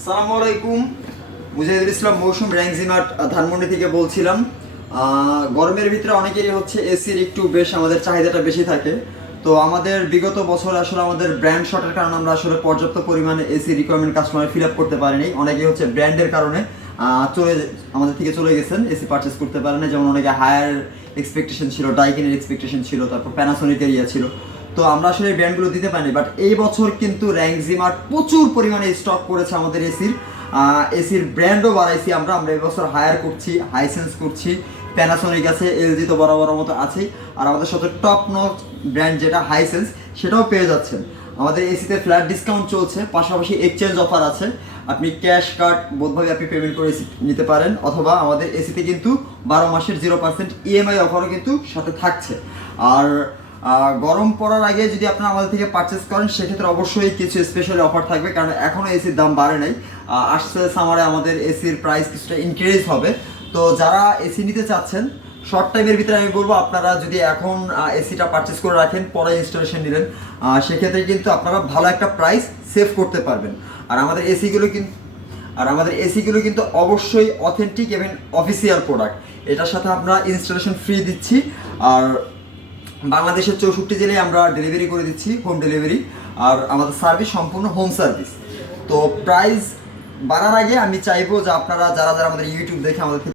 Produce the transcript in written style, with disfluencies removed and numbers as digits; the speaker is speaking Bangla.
আসসালামু আলাইকুম। মুজাহিদুল ইসলাম মৌসুম র্যাংজিমার্ট ধানমন্ডি থেকে বলছিলাম। গরমের ভিতরে অনেকেরই হচ্ছে এসির একটু বেশ আমাদের চাহিদাটা বেশি থাকে। তো আমাদের বিগত বছর আসলে আমাদের ব্র্যান্ড শর্টের কারণে আমরা আসলে পর্যাপ্ত পরিমাণে AC requirement customer fill up করতে পারিনি। অনেকেই হচ্ছে ব্র্যান্ডের কারণে চলে আমাদের থেকে চলে গেছেন, এসি পারচেস করতে পারেন। যেমন অনেকে হায়ার এক্সপেকটেশন ছিল, ডাইকিনের এক্সপেকটেশন ছিল, তারপর প্যানাসোনিকের ইয়ে ছিল। তো আমরা আসলে এই ব্র্যান্ডগুলো দিতে পারিনি। বাট এই বছর কিন্তু র্যাংজিমার্ট প্রচুর পরিমাণে স্টক করেছে আমাদের এসির ব্র্যান্ডও বাড়াইছি। আমরা এই বছর হায়ার করছি, হাইসেন্স করছি, প্যানাসোনিক আছে, এলজি তো বরাবর মতো আছেই। আর আমাদের সাথে টপ নচ ব্র্যান্ড যেটা হাইসেন্স, সেটাও পেয়ে যাচ্ছেন। আমাদের এসিতে ফ্ল্যাট ডিসকাউন্ট চলছে, পাশাপাশি এক্সচেঞ্জ অফার আছে। আপনি ক্যাশ কার্ড বোধভাবে আপনি পেমেন্ট করে এসি নিতে পারেন, অথবা আমাদের এসিতে কিন্তু 12 মাসের 0% ইএমআই অফারও কিন্তু সাথে থাকছে। আর গরম পড়ার আগে যদি আপনারা আমাদের থেকে পারচেস করেন, সেক্ষেত্রে অবশ্যই কিছু স্পেশাল অফার থাকবে, কারণ এখনও এসির দাম বাড়ে নাই। আসছে সামারে আমাদের এসির প্রাইস কিছুটা ইনক্রিজ হবে। তো যারা এসি নিতে চাচ্ছেন শর্ট টাইমের ভিতরে, আমি বলবো আপনারা যদি এখন এসিটা পারচেস করে রাখেন, পরে ইনস্টলেশন নিলেন, সেক্ষেত্রে কিন্তু আপনারা ভালো একটা প্রাইস সেভ করতে পারবেন। আর আমাদের এসিগুলো কিন্তু অবশ্যই অথেন্টিক এবং অফিসিয়াল প্রোডাক্ট। এটার সাথে আমরা ইনস্টলেশন ফ্রি দিচ্ছি। আর বাংলাদেশের 64 জেলায় আমরা ডেলিভারি করে দিচ্ছি, হোম ডেলিভারি। আর আমাদের সার্ভিস সম্পূর্ণ হোম সার্ভিস। তো প্রাইস বাড়ার আগে আমি চাইবো যে আপনারা যারা যারা আমাদের ইউটিউব দেখে আমাদের